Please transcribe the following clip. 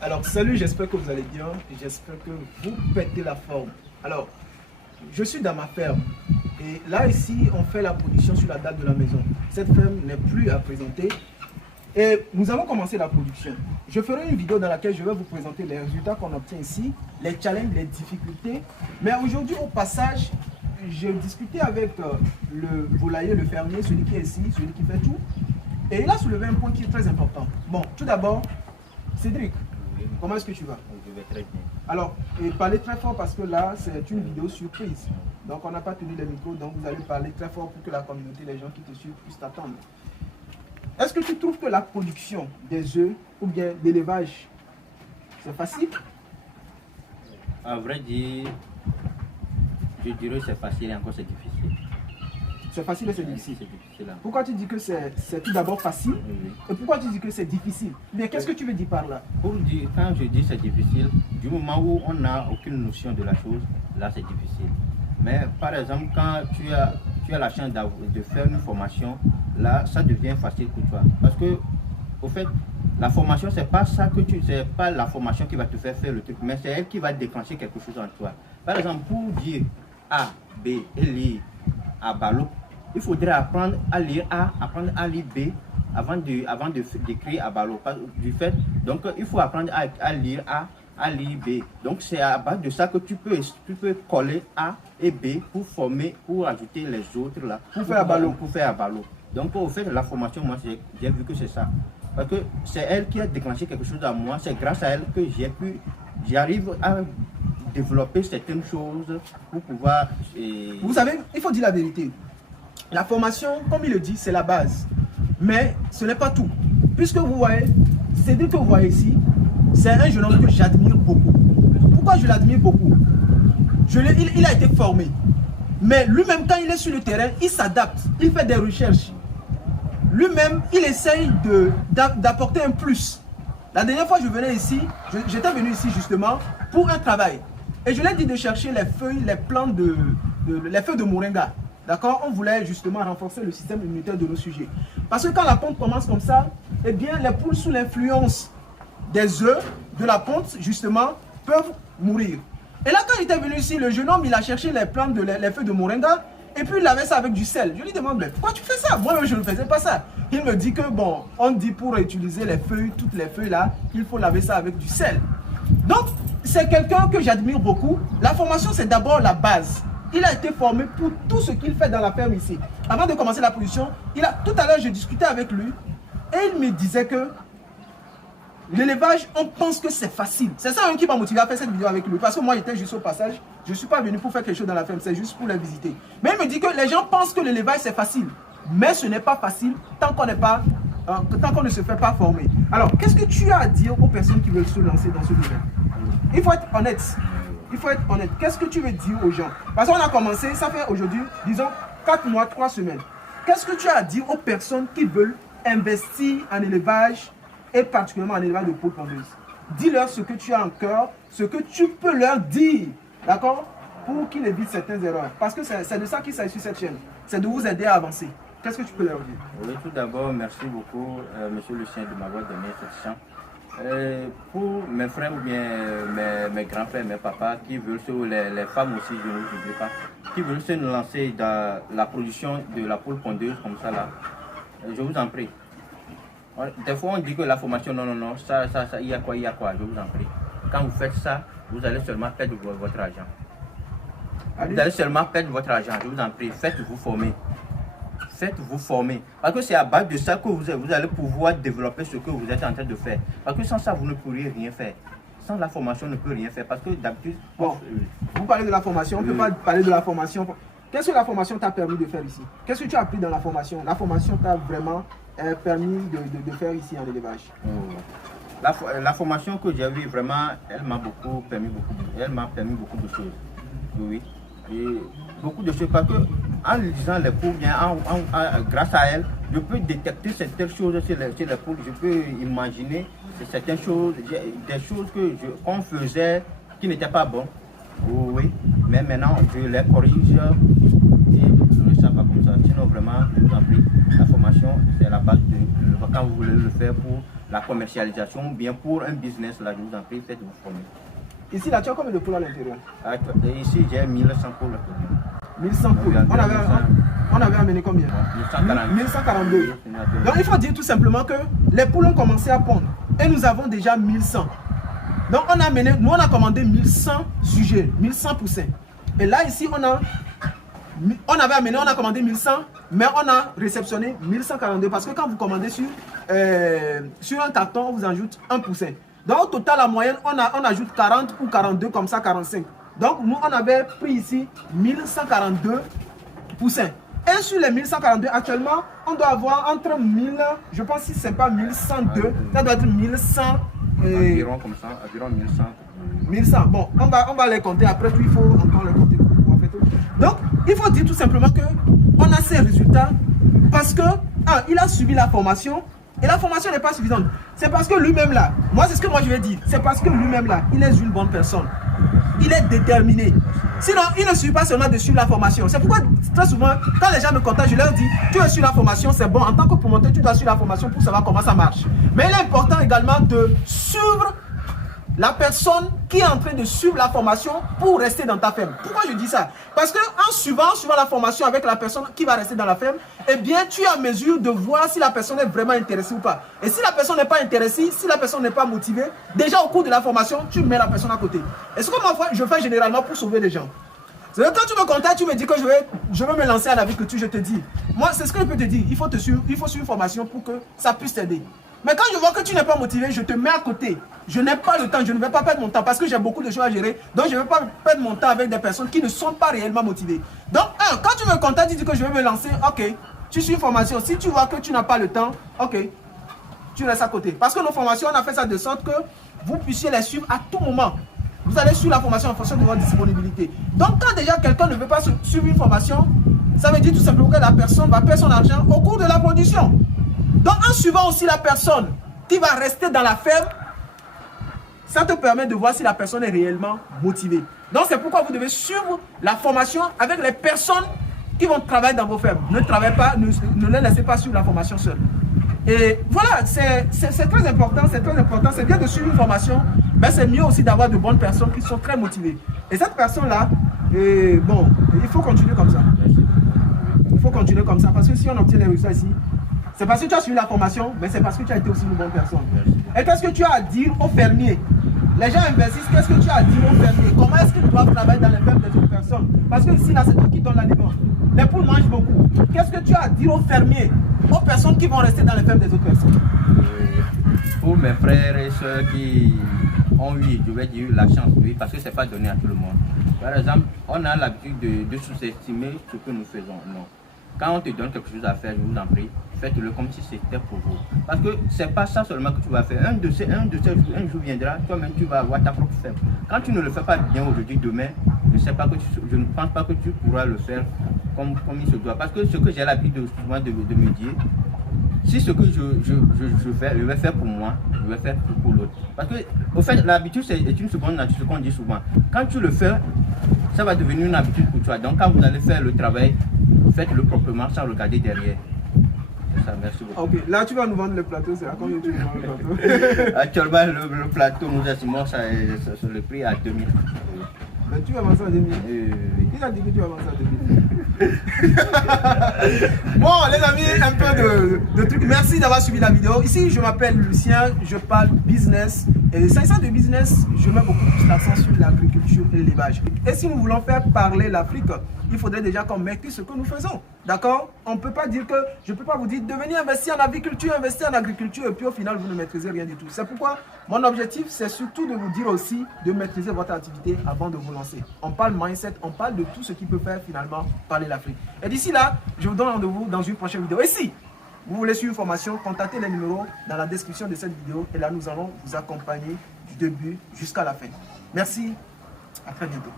Alors, salut, j'espère que vous allez bien. J'espère que vous pétez la forme. Alors, je suis dans ma ferme. Et là, ici, on fait la production sur la date de la maison. Cette ferme n'est plus à présenter. Et nous avons commencé la production. Je ferai une vidéo dans laquelle je vais vous présenter les résultats qu'on obtient ici, les challenges, les difficultés. Mais aujourd'hui, au passage, j'ai discuté avec le volailler, le fermier, celui qui est ici, celui qui fait tout. Et il a soulevé un point qui est très important. Bon, tout d'abord, Cédric, comment est-ce que tu vas? Je vais très bien. Alors, et parlez très fort parce que là, c'est une vidéo surprise. Donc, on n'a pas tenu les micros, donc vous allez parler très fort pour que la communauté, les gens qui te suivent, puissent t'attendre. Est-ce que tu trouves que la production des œufs ou bien d'élevage, c'est facile? À vrai dire, je dirais que c'est facile et encore c'est difficile. C'est facile et c'est difficile. C'est difficile. Pourquoi tu dis que c'est tout d'abord facile? Oui. Et pourquoi tu dis que c'est difficile? Mais qu'est-ce que tu veux dire par là? Pour dire, quand je dis c'est difficile, du moment où on n'a aucune notion de la chose, là c'est difficile. Mais par exemple, quand tu as la chance de faire une formation, là ça devient facile pour toi. Parce que, au fait, la formation, c'est pas la formation qui va te faire faire le truc, mais c'est elle qui va déclencher quelque chose en toi. Par exemple, pour dire A, B et lire à ballot, il faudrait apprendre à lire A, apprendre à lire B avant d'écrire à ballot. Du fait, donc il faut apprendre à lire A, à lire B. Donc c'est à base de ça que tu peux coller A et B pour ajouter les autres là. Pour faire à ballot. Donc au fait de la formation, moi j'ai vu que c'est ça. Parce que c'est elle qui a déclenché quelque chose à moi. C'est grâce à elle que j'arrive à développer certaines choses pour pouvoir... Vous savez, il faut dire la vérité. La formation, comme il le dit, c'est la base. Mais ce n'est pas tout. Puisque vous voyez, Cédric que vous voyez ici, c'est un jeune homme que j'admire beaucoup. Pourquoi je l'admire beaucoup? Il a été formé. Mais lui-même, quand il est sur le terrain, il s'adapte. Il fait des recherches. Lui-même, il essaye d'apporter un plus. La dernière fois, je venais ici, j'étais venu ici justement pour un travail. Et je lui ai dit de chercher les feuilles, les plants les feuilles de moringa. D'accord? On voulait justement renforcer le système immunitaire de nos sujets. Parce que quand la ponte commence comme ça, eh bien, les poules sous l'influence des œufs de la ponte, justement, peuvent mourir. Et là, quand il était venu ici, le jeune homme, il a cherché les plantes, les feuilles de moringa, et puis il avait ça avec du sel. Je lui demande, mais pourquoi tu fais ça? Moi, je ne faisais pas ça. Il me dit que, bon, on dit pour utiliser les feuilles, toutes les feuilles là, il faut laver ça avec du sel. Donc, c'est quelqu'un que j'admire beaucoup. La formation, c'est d'abord la base. Il a été formé pour tout ce qu'il fait dans la ferme ici. Avant de commencer la production, tout à l'heure, je discutais avec lui et il me disait que l'élevage, on pense que c'est facile. C'est ça qui m'a motivé à faire cette vidéo avec lui. Parce que moi, j'étais juste au passage. Je ne suis pas venu pour faire quelque chose dans la ferme. C'est juste pour la visiter. Mais il me dit que les gens pensent que l'élevage, c'est facile. Mais ce n'est pas facile tant qu'on ne se fait pas former. Alors, qu'est-ce que tu as à dire aux personnes qui veulent se lancer dans ce domaine? Il faut être honnête. Il faut être honnête. Qu'est-ce que tu veux dire aux gens? Parce qu'on a commencé, ça fait aujourd'hui, disons, 4 mois, 3 semaines. Qu'est-ce que tu as à dire aux personnes qui veulent investir en élevage et particulièrement en élevage de poules pondeuses? Dis-leur ce que tu as en cœur, ce que tu peux leur dire, d'accord? Pour qu'ils évitent certaines erreurs. Parce que c'est de ça qu'il s'agit sur cette chaîne. C'est de vous aider à avancer. Qu'est-ce que tu peux leur dire? Oui, tout d'abord, merci beaucoup, monsieur Lucien, de m'avoir donné cette chance. Pour mes frères ou bien mes grands frères, mes papas qui veulent les femmes aussi, je ne vous oublie pas, qui veulent se lancer dans la production de la poule pondeuse comme ça là, je vous en prie. Des fois on dit que la formation, non, ça, il y a quoi, je vous en prie. Quand vous faites ça, vous allez seulement perdre votre argent. Vous allez seulement perdre votre argent, je vous en prie, faites-vous former. Faites-vous former. Parce que c'est à base de ça que vous allez pouvoir développer ce que vous êtes en train de faire. Parce que sans ça, vous ne pourriez rien faire. Sans la formation, on ne peut rien faire. Parce que d'habitude... Bon, vous parlez de la formation, on ne peut pas parler de la formation. Qu'est-ce que la formation t'a permis de faire ici? Qu'est-ce que tu as appris dans la formation? La formation t'a vraiment permis de faire ici en élevage? La formation que j'ai vue, vraiment, elle m'a permis beaucoup de choses. Oui. Et beaucoup de choses parce que en lisant les poules, grâce à elle, je peux détecter certaines choses sur les poules, je peux imaginer certaines choses, des choses qu'on faisait qui n'étaient pas bonnes. Oui, mais maintenant je les corrige et je ne va comme ça. Sinon vraiment, je vous en prie, la formation c'est la base de quand vous voulez le faire pour la commercialisation, ou bien pour un business, là, je vous en prie, faites-vous former. Ici, là, tu as combien de poules à l'intérieur? Ici, j'ai 1100 poules. 1100 poules. On avait amené combien? 1142. Donc, il faut dire tout simplement que les poules ont commencé à pondre. Et nous avons déjà 1100. Donc, nous, on a commandé 1100 sujets, 1100 poussins. Et là, ici, on a commandé 1100, mais on a réceptionné 1142. Parce que quand vous commandez sur un carton, on vous ajoute un poussin. Donc, au total, la moyenne, on ajoute 40 ou 42, comme ça, 45. Donc, nous, on avait pris ici 1142 poussins. Et sur les 1142, actuellement, on doit avoir entre 1000, je pense que si ce n'est pas 1102, ça doit être 1100. Environ comme ça, environ 1100. 1100. Bon, on va les compter. Après tout, il faut encore les compter pour pouvoir faire tout. Donc, il faut dire tout simplement qu'on a ces résultats parce que, il a suivi la formation. Et la formation n'est pas suffisante. C'est parce que lui-même là, c'est ce que moi je vais dire, c'est parce que lui-même là, il est une bonne personne. Il est déterminé. Sinon, il ne suffit pas seulement de suivre la formation. C'est pourquoi, très souvent, quand les gens me contactent, je leur dis, tu es sur la formation, c'est bon. En tant que promoteur, tu dois suivre la formation pour savoir comment ça marche. Mais il est important également de suivre la personne qui est en train de suivre la formation pour rester dans ta ferme. Pourquoi je dis ça? Parce que en suivant la formation avec la personne qui va rester dans la ferme, eh bien, tu es en mesure de voir si la personne est vraiment intéressée ou pas. Et si la personne n'est pas intéressée, si la personne n'est pas motivée, déjà au cours de la formation, tu mets la personne à côté. Et ce que moi, je fais généralement pour sauver les gens. C'est que quand tu me contactes, tu me dis que je veux me lancer à l'agriculture, je te dis, moi, c'est ce que je peux te dire. Il faut suivre une formation pour que ça puisse t'aider. Mais quand je vois que tu n'es pas motivé, je te mets à côté. Je n'ai pas le temps, je ne vais pas perdre mon temps parce que j'ai beaucoup de choses à gérer. Donc, je ne vais pas perdre mon temps avec des personnes qui ne sont pas réellement motivées. Donc, quand tu me contactes, tu dis que je vais me lancer, ok, tu suis une formation. Si tu vois que tu n'as pas le temps, ok, tu restes à côté. Parce que nos formations, on a fait ça de sorte que vous puissiez les suivre à tout moment. Vous allez suivre la formation en fonction de votre disponibilité. Donc, quand déjà quelqu'un ne veut pas suivre une formation, ça veut dire tout simplement que la personne va perdre son argent au cours de la production. Donc, en suivant aussi la personne qui va rester dans la ferme, ça te permet de voir si la personne est réellement motivée. Donc, c'est pourquoi vous devez suivre la formation avec les personnes qui vont travailler dans vos fermes. Ne travaillez pas, ne les laissez pas suivre la formation seule. Et voilà, c'est très important, c'est bien de suivre une formation, mais c'est mieux aussi d'avoir de bonnes personnes qui sont très motivées. Et cette personne-là, bon, il faut continuer comme ça. Il faut continuer comme ça, parce que si on obtient des résultats ici, c'est parce que tu as suivi la formation, mais c'est parce que tu as été aussi une bonne personne. Et qu'est-ce que tu as à dire aux fermiers? Les gens investissent, qu'est-ce que tu as à dire aux fermiers? Comment est-ce qu'ils doivent travailler dans les fermes des autres personnes? Parce que ici, là, c'est toi qui donne l'aliment. Les poules mangent beaucoup. Qu'est-ce que tu as à dire aux fermiers, aux personnes qui vont rester dans les fermes des autres personnes? Pour mes frères et soeurs qui ont eu, je vais dire, la chance, oui, parce que ce n'est pas donné à tout le monde. Par exemple, on a l'habitude de sous-estimer ce que nous faisons. Non. Quand on te donne quelque chose à faire, je vous en prie, faites-le comme si c'était pour vous. Parce que ce n'est pas ça seulement que tu vas faire. Un jour viendra, toi-même tu vas avoir ta propre ferme. Quand tu ne le fais pas bien aujourd'hui, demain, je ne pense pas que tu pourras le faire comme il se doit. Parce que ce que j'ai l'habitude souvent de me dire, si ce que je vais faire pour moi, je vais faire pour l'autre. Parce que, au fait, l'habitude est une seconde nature, ce qu'on dit souvent. Quand tu le fais, ça va devenir une habitude pour toi. Donc, quand vous allez faire le travail, faites-le proprement sans regarder derrière. C'est ça, merci beaucoup. Ok, là tu vas nous vendre le plateau, c'est à combien tu nous vends le plateau? Actuellement, le plateau, nous estimons ça le prix à 2000. Mais tu vas vendre ça à 2000. Qui a dit que tu vas vendre ça à 2000? Bon, les amis, un peu de trucs. Merci d'avoir suivi la vidéo. Ici, je m'appelle Lucien, je parle business. Et ça de business, je mets beaucoup plus l'accent sur l'agriculture et l'élevage. Et si nous voulons faire parler l'Afrique, il faudrait déjà qu'on maîtrise ce que nous faisons. D'accord? On ne peut pas dire que, je ne peux pas vous dire, devenez investir en agriculture, investir en agriculture, et puis au final, vous ne maîtrisez rien du tout. C'est pourquoi mon objectif, c'est surtout de vous dire aussi de maîtriser votre activité avant de vous lancer. On parle mindset, on parle de tout ce qui peut faire finalement parler l'Afrique. Et d'ici là, je vous donne rendez-vous dans une prochaine vidéo. Et si vous voulez suivre une formation, contactez les numéros dans la description de cette vidéo. Et là, nous allons vous accompagner du début jusqu'à la fin. Merci, à très bientôt.